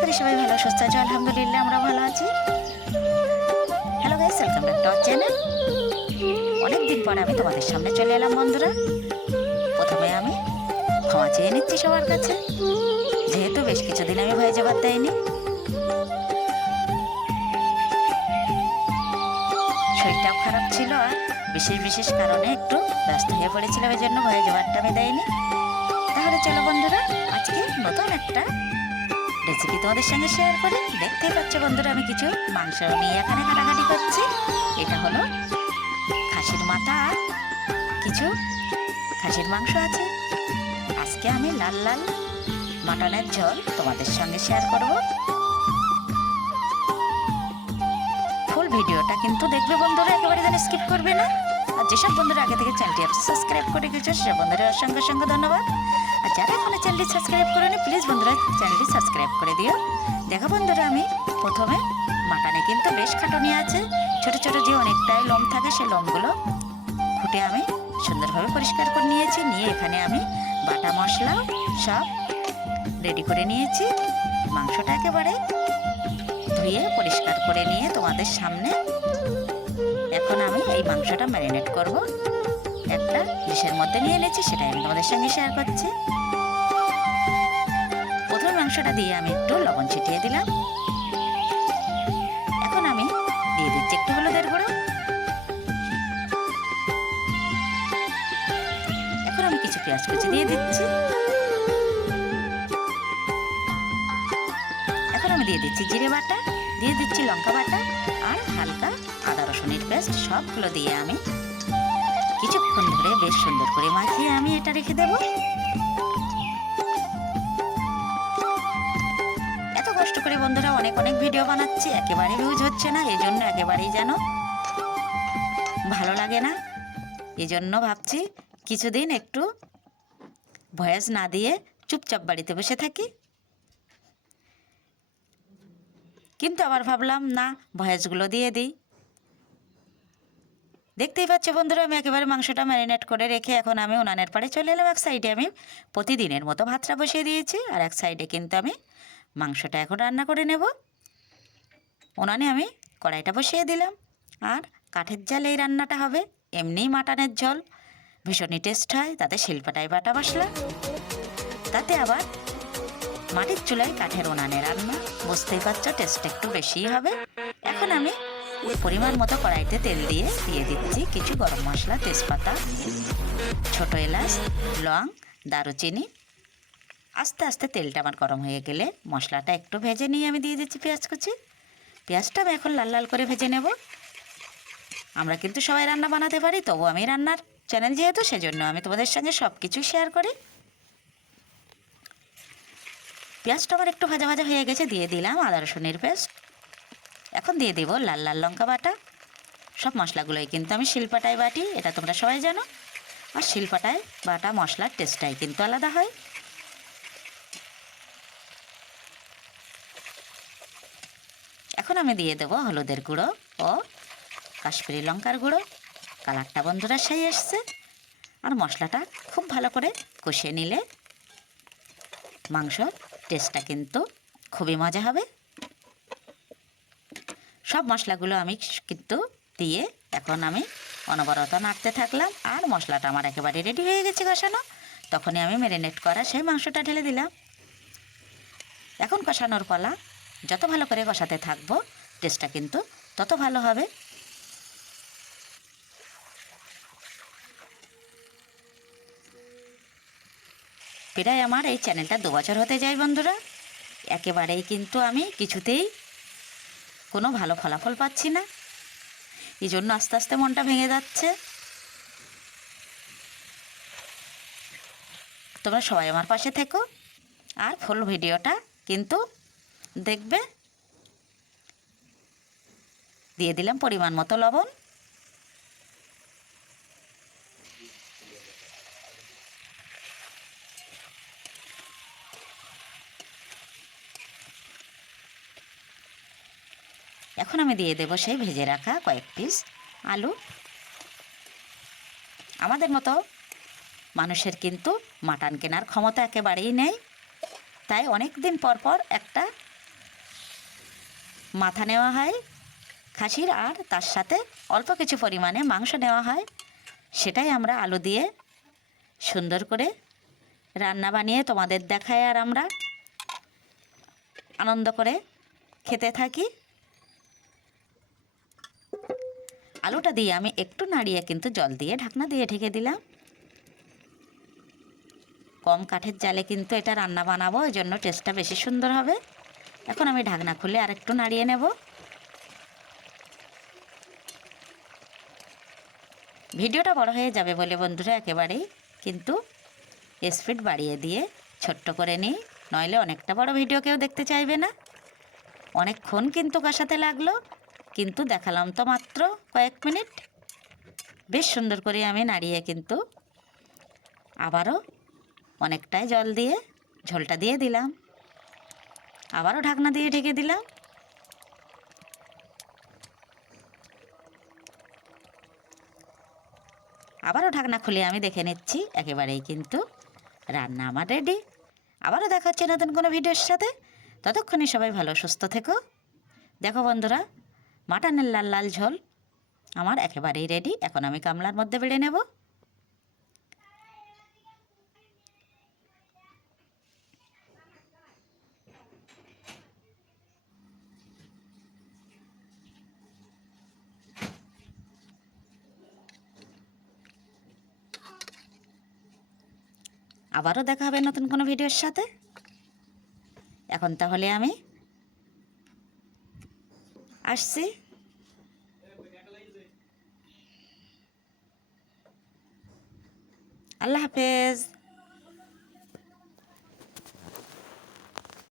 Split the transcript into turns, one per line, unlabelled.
করি সবাই ভালো, সুস্থ আছে, আলহামদুলিল্লাহ, আমরা ভালো আছি। Hello guys welcome back to channel অনেকদিন পর আমি তোমাদের সামনে চলে এলাম বন্ধুরা। প্রথমে আমি ক্ষমা চেয়ে নিচ্ছি সবার কাছে। যেহেতু বেশ কিছুদিন আমি ভয়েজে যাবার দেয়নি শরীরটাও খারাপ ছিল আর বিশেষ বিশেষ কারণে একটু ব্যস্ত হয়ে পড়েছিলাম এই জন্য ভয়েজে যাবারটা আমি দেয়নি তাহলে চলো বন্ধুরা, আজকে নতুন একটা রেসিপি তোমাদের সঙ্গে শেয়ার করি দেখতে পাচ্ছ বন্ধুরা, আমি কিছু মাংস নিয়ে এখানে কাটাকাটি করছি। এটা হলো খাসির মাথা কিছু খাসির মাংস আছে। আজকে আমি লাল লাল মাটনের ঝোল তোমাদের সঙ্গে শেয়ার করব। ফুল ভিডিওটা কিন্তু দেখবে বন্ধুরা, একেবারে যেন স্কিপ করবে না। আর যেসব বন্ধুরা আগে থেকে চ্যানেলটি সাবস্ক্রাইব করে গেছো সেসব বন্ধুরা অসংখ্য অসংখ্য ধন্যবাদ। আর যারা এখনও চ্যানেলটি সাবস্ক্রাইব করেনি প্লিজ বন্ধুরা চ্যানেলটি সাবস্ক্রাইব করে দিও। দেখো বন্ধুরা, আমি প্রথমে মাটানে কিন্তু বেশ খাটুনি আছে। ছোট ছোট যে অনেকটাই লোম থাকে সেই লোমগুলো খুঁটে আমি সুন্দরভাবে পরিষ্কার করে নিয়েছি। নিয়ে এখানে আমি বাটা মশলা সব রেডি করে নিয়েছি। মাংসটা একেবারে ধুয়ে পরিষ্কার করে নিয়ে তোমাদের সামনে এখন আমি এই মাংসটা ম্যারিনেট করব। একটা ডিশের মধ্যে নিয়ে এনেছি, সেটাই আমি তোমাদের সঙ্গে শেয়ার করছি। প্রথমে মাংসটা দিয়ে আমি একটু লবণ ছিটিয়ে দিলাম। এখন আমি দিয়ে দিচ্ছি একটু হলুদের গুঁড়ো। এখন আমি কিছু পেঁয়াজ কুচি দিয়ে দিচ্ছি। এখন আমি দিয়ে দিচ্ছি জিরে বাটা। দিয়ে দিচ্ছি লঙ্কা বাটা আর হালকা আদা রসুনের পেস্ট, সবগুলো দিয়ে আমি কিছুক্ষণ ধরে বেশ সুন্দর করে মাখিয়ে আমি এটা রেখে দেব। এত কষ্ট করে বন্ধুরা অনেক অনেক ভিডিও বানাচ্ছি, একেবারে ভিউজ হচ্ছে না এই জন্য একেবারেই যেন ভালো লাগে না। এই জন্য ভাবছি কিছুদিন একটু ভয়েস না দিয়ে চুপচাপ বাড়িতে বসে থাকি। কিন্তু আবার ভাবলাম, না, ভয়েসগুলো দিয়ে দিই। দেখতেই পাচ্ছ বন্ধুরা, আমি একেবারে মাংসটা ম্যারিনেট করে রেখে এখন আমি উনানের পাড়ে চলে এলাম। এক সাইডে আমি প্রতিদিনের মতো ভাতটা বসিয়ে দিয়েছি আর এক সাইডে কিন্তু আমি মাংসটা এখন রান্না করে নেব। উনানে আমি কড়াইটা বসিয়ে দিলাম আর কাঠের জাল এই রান্নাটা হবে। এমনিই মাটনের ঝোল, ভীষণই টেস্ট হয়, তাতে শিল্পাটাই বাটা মশলা। তাতে আবার মাটির চুলায় কাঠের উনানে রান্না। বুঝতেই পারছ টেস্ট একটু বেশিই হবে। এখন আমি পরিমাণ মতো কড়াইতে তেল দিয়ে দিয়ে দিচ্ছি কিছু গরম মশলা, তেজপাতা, ছোট এলাচ, লং, দারুচিনি। আস্তে আস্তে তেলটা আমার গরম হয়ে গেলে মশলাটা একটু ভেজে নিয়ে আমি দিয়ে দিচ্ছি পেঁয়াজ কুচি। পেঁয়াজটা আমি এখন লাল লাল করে ভেজে নেব। আমরা কিন্তু সবাই রান্না বানাতে পারি তবু আমি রান্নার চ্যানেল যেহেতু, সেজন্য আমি তোমাদের সঙ্গে সব কিছু শেয়ার করি। পেঁয়াজটা আমার একটু ভাজা ভাজা হয়ে গেছে, দিয়ে দিলাম আদা রসুনের পেস্ট। এখন দিয়ে দেবো লাল লাল লঙ্কা বাটা। সব মশলাগুলোই কিন্তু আমি শিলপাটায় বাটি, এটা তোমরা সবাই জানো। আর শিলপাটায় বাটা মশলার টেস্টটাই কিন্তু আলাদা হয়। এখন আমি দিয়ে দেবো হলুদের গুঁড়ো ও কাশ্মীরি লঙ্কার গুঁড়ো। কালারটা বন্ধুরা সেই এসছে। আর মশলাটা খুব ভালো করে কষিয়ে নিলে মাংসর টেস্টটা কিন্তু খুবই মজা হবে। সব মশলাগুলো আমি কিন্তু দিয়ে এখন আমি অনবরত নাড়তে থাকলাম। আর মশলাটা আমার একেবারে রেডি হয়ে গেছে কষানো। তখনই আমি ম্যারিনেট করা সেই মাংসটা ঢেলে দিলাম। এখন কষানোর পালা যত ভালো করে কষাতে থাকব টেস্টটা কিন্তু তত ভালো হবে। প্রায় আমার এই চ্যানেলটা দু বছর হতে যায় বন্ধুরা। একেবারেই কিন্তু আমি কিছুতেই কোনো ভালো ফলাফল পাচ্ছি না। এই জন্য আস্তে আস্তে মনটা ভেঙে যাচ্ছে। তোমরা সবাই আমার পাশে থেকো। আর ফুল ভিডিওটা কিন্তু দেখবে। দিয়ে দিলাম পরিমাণ মতো লবণ। এখন আমি দিয়ে দেবো সেই ভেজে রাখা কয়েক পিস আলু। আমাদের মতো মানুষের কিন্তু মাটন কেনার ক্ষমতা একেবারেই নেই। তাই অনেক দিন পর পর একটা মাথা নেওয়া হয়, খাসির আর তার সাথে অল্প কিছু পরিমাণে মাংস নেওয়া হয়। সেটাই আমরা আলু দিয়ে সুন্দর করে রান্না বানিয়ে তোমাদের দেখায় আর আমরা। আনন্দ করে খেতে থাকি। আলুটা দিয়ে আমি একটু নাড়িয়ে কিন্তু জল দিয়ে ঢাকনা দিয়ে ঢেকে দিলাম। কম কাঠের জালে কিন্তু এটা রান্না বানাবো ওই জন্য টেস্টটা বেশি সুন্দর হবে। এখন আমি ঢাকনা খুলে আর একটু নাড়িয়ে নেব। ভিডিওটা বড় হয়ে যাবে বলে বন্ধুরা একেবারেই, কিন্তু স্পিড বাড়িয়ে দিয়ে ছোট্ট করে নিই, নইলে অনেকটা বড় ভিডিও কেউ দেখতে চাইবে না। অনেকক্ষণ কিন্তু কষাতে লাগল। কিন্তু দেখালাম তো মাত্র কয়েক মিনিট। বেশ সুন্দর করে আমি নাড়িয়ে কিন্তু আবারও অনেকটাই জল দিয়ে ঝোলটা দিয়ে দিলাম। আবারও ঢাকনা দিয়ে ঢেকে দিলাম। আবারও ঢাকনা খুলে আমি দেখে নিচ্ছি, একেবারেই কিন্তু রান্না আমার রেডি আবারও দেখা হচ্ছে নতুন কোনো ভিডিওর সাথে। ততক্ষণে সবাই ভালো, সুস্থ থেকো। দেখো বন্ধুরা মাটনের লাল লাল ঝোল। আমার একেবারেই রেডি এখন আমি গামলার মধ্যে বেড়ে নেব। আবারও দেখা হবে নতুন কোনো ভিডিওর সাথে। এখন তাহলে আমি আসছি? আল্লাহ হাফেজ।